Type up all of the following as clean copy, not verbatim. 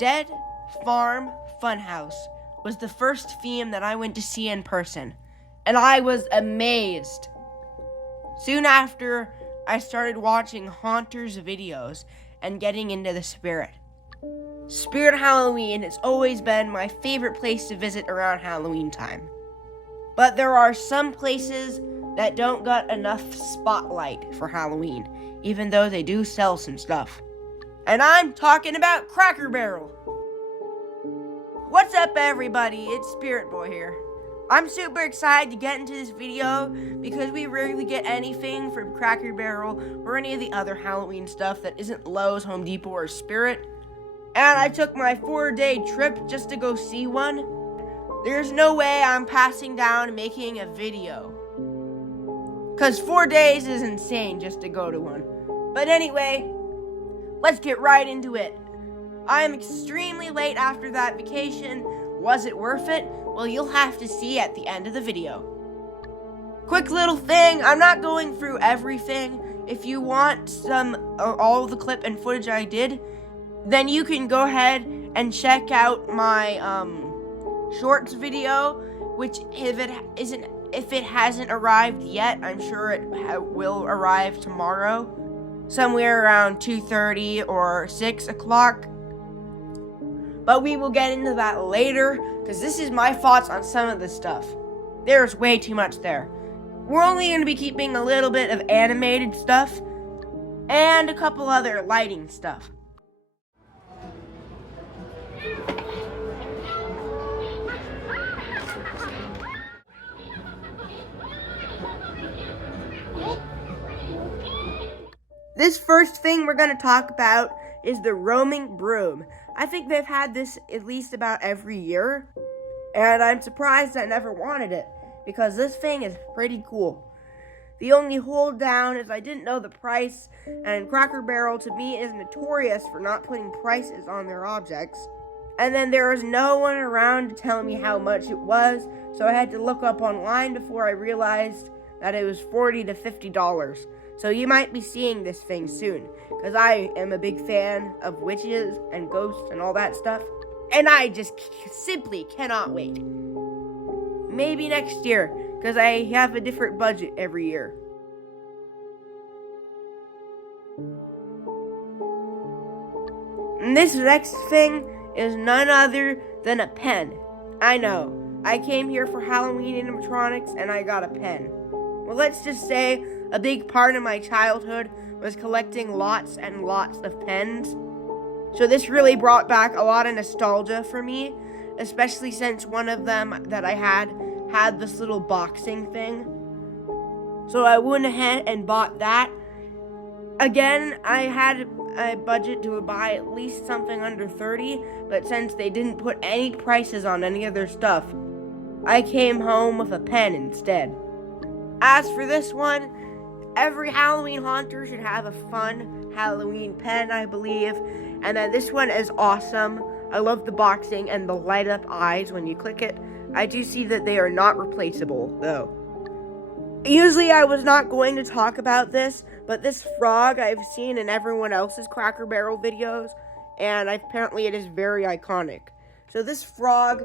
Dead Farm Funhouse was the first theme that I went to see in person, and I was amazed. Soon after, I started watching Haunters videos and getting into the spirit. Spirit Halloween has always been my favorite place to visit around Halloween time. But there are some places that don't got enough spotlight for Halloween, even though they do sell some stuff. And I'm talking about Cracker Barrel. What's up, everybody? It's Spirit Boy here. I'm super excited to get into this video because we rarely get anything from Cracker Barrel or any of the other Halloween stuff that isn't Lowe's, Home Depot, or Spirit. And I took my 4-day trip just to go see one. There's no way I'm passing down and making a video, because 4 days is insane just to go to one. But anyway, let's get right into it. I am extremely late after that vacation. Was it worth it? Well, you'll have to see at the end of the video. Quick little thing, I'm not going through everything. If you want all of the clip and footage I did, then you can go ahead and check out my shorts video, which if it hasn't arrived yet, I'm sure it will arrive tomorrow, somewhere around 2:30 or 6 o'clock. But we will get into that later, because this is my thoughts on some of this stuff. There's way too much there. We're only going to be keeping a little bit of animated stuff and a couple other lighting stuff. This first thing we're going to talk about is the roaming broom. I think they've had this at least about every year, and I'm surprised I never wanted it, because this thing is pretty cool. The only hold down is I didn't know the price, and Cracker Barrel to me is notorious for not putting prices on their objects. And then there was no one around to tell me how much it was, so I had to look up online before I realized that it was $40 to $50. So you might be seeing this thing soon, because I am a big fan of witches and ghosts and all that stuff, and I just simply cannot wait. Maybe next year, because I have a different budget every year. And this next thing is none other than a pen. I know, I came here for Halloween animatronics and I got a pen. Well, let's just say a big part of my childhood was collecting lots and lots of pens. So this really brought back a lot of nostalgia for me, especially since one of them that I had this little boxing thing. So I went ahead and bought that. Again, I had a budget to buy at least something under $30, but since they didn't put any prices on any of their stuff, I came home with a pen instead. As for this one, every Halloween haunter should have a fun Halloween pen, I believe. And then this one is awesome. I love the boxing and the light up eyes when you click it. I do see that they are not replaceable, though. Usually I was not going to talk about this, but this frog I've seen in everyone else's Cracker Barrel videos, and apparently it is very iconic. So this frog,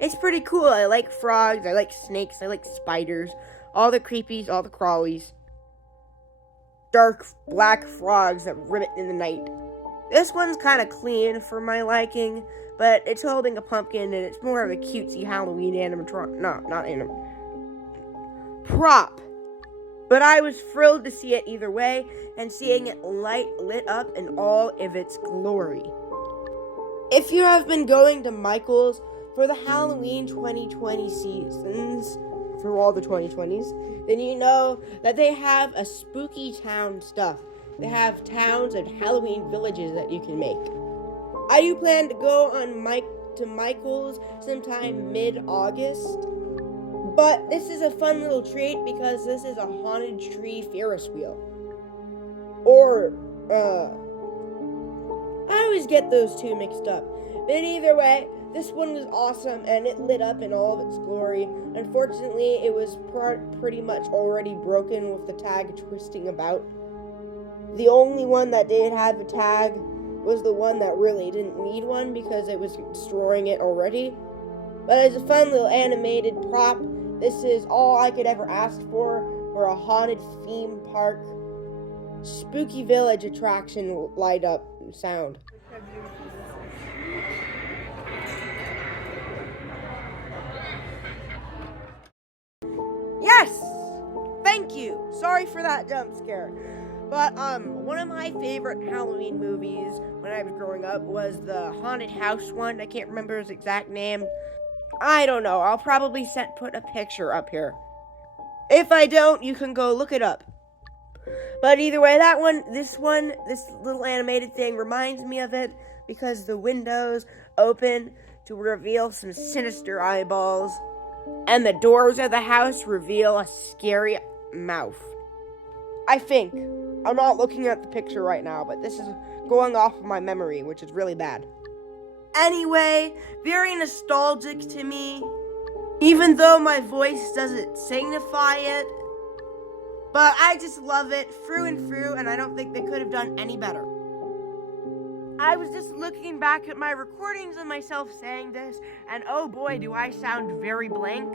it's pretty cool. I like frogs, I like snakes, I like spiders, all the creepies, all the crawlies. Dark black frogs that ribbit in the night. This one's kind of clean for my liking, but it's holding a pumpkin and it's more of a cutesy Halloween prop. But I was thrilled to see it either way and seeing it lit up in all of its glory. If you have been going to Michael's for the Halloween 2020 seasons, through all the 2020s, then you know that they have a spooky town stuff. They have towns and Halloween villages that you can make. I do plan to go to Michael's sometime mid-August, but this is a fun little treat because this is a haunted tree Ferris wheel. I always get those two mixed up. But either way, this one was awesome, and it lit up in all of its glory. Unfortunately, it was pretty much already broken with the tag twisting about. The only one that did have a tag was the one that really didn't need one because it was destroying it already. But as a fun little animated prop, this is all I could ever ask for a haunted theme park, spooky village attraction light up sound. Yes! Thank you! Sorry for that jump scare. But, one of my favorite Halloween movies when I was growing up was the haunted house one. I can't remember his exact name. I don't know. I'll probably put a picture up here. If I don't, you can go look it up. But either way, this little animated thing reminds me of it because the windows open to reveal some sinister eyeballs, and the doors of the house reveal a scary mouth. I think. I'm not looking at the picture right now, but this is going off of my memory, which is really bad. Anyway, very nostalgic to me, even though my voice doesn't signify it. But I just love it through and through, and I don't think they could have done any better. I was just looking back at my recordings of myself saying this, and oh boy, do I sound very blank.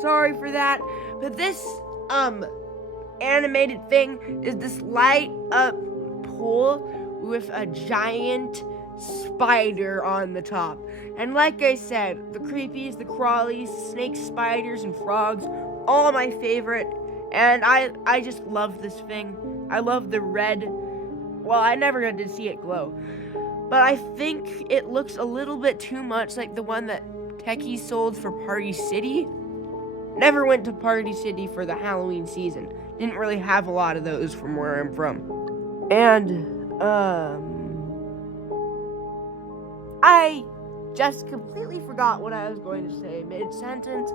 Sorry for that, but this, animated thing is this light up pool with a giant spider on the top. And like I said, the creepies, the crawlies, snakes, spiders, and frogs, all my favorite. And I just love this thing. I love the red. Well, I never got to see it glow. But I think it looks a little bit too much like the one that Techie sold for Party City. Never went to Party City for the Halloween season. Didn't really have a lot of those from where I'm from. And, I just completely forgot what I was going to say mid-sentence.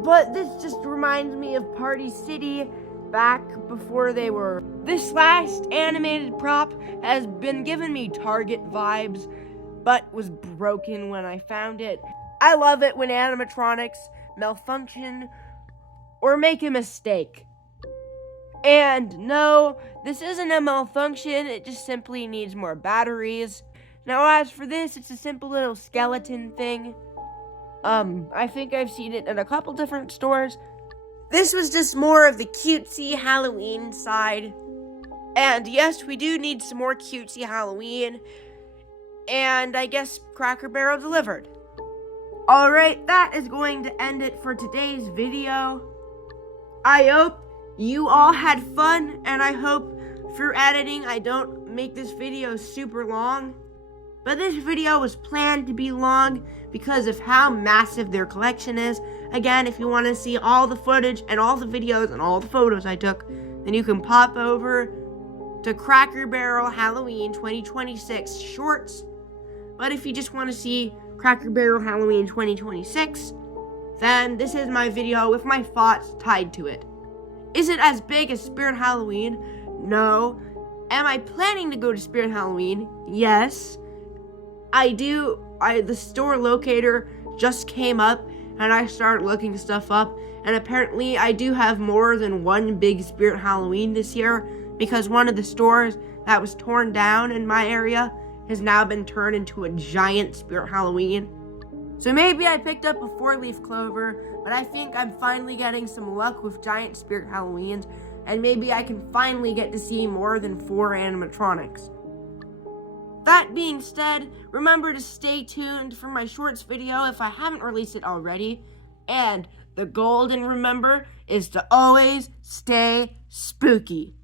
But this just reminds me of Party City back before they were. This last animated prop has been giving me Target vibes, but was broken when I found it. I love it when animatronics malfunction or make a mistake. And no, this isn't a malfunction, it just simply needs more batteries. Now as for this, it's a simple little skeleton thing. I think I've seen it in a couple different stores. This was just more of the cutesy Halloween side. And yes, we do need some more cutesy Halloween. And I guess Cracker Barrel delivered. Alright, that is going to end it for today's video. I hope you all had fun, and I hope through editing I don't make this video super long. But this video was planned to be long because of how massive their collection is. Again, if you want to see all the footage and all the videos and all the photos I took, then you can pop over to Cracker Barrel Halloween 2026 shorts. But if you just want to see Cracker Barrel Halloween 2026, then this is my video with my thoughts tied to it. Is it as big as Spirit Halloween? No. Am I planning to go to Spirit Halloween? Yes. The store locator just came up and I started looking stuff up, and apparently I do have more than one big Spirit Halloween this year because one of the stores that was torn down in my area has now been turned into a giant Spirit Halloween. So maybe I picked up a 4-leaf clover, but I think I'm finally getting some luck with giant Spirit Halloweens, and maybe I can finally get to see more than 4 animatronics. That being said, remember to stay tuned for my shorts video if I haven't released it already, and the golden remember is to always stay spooky.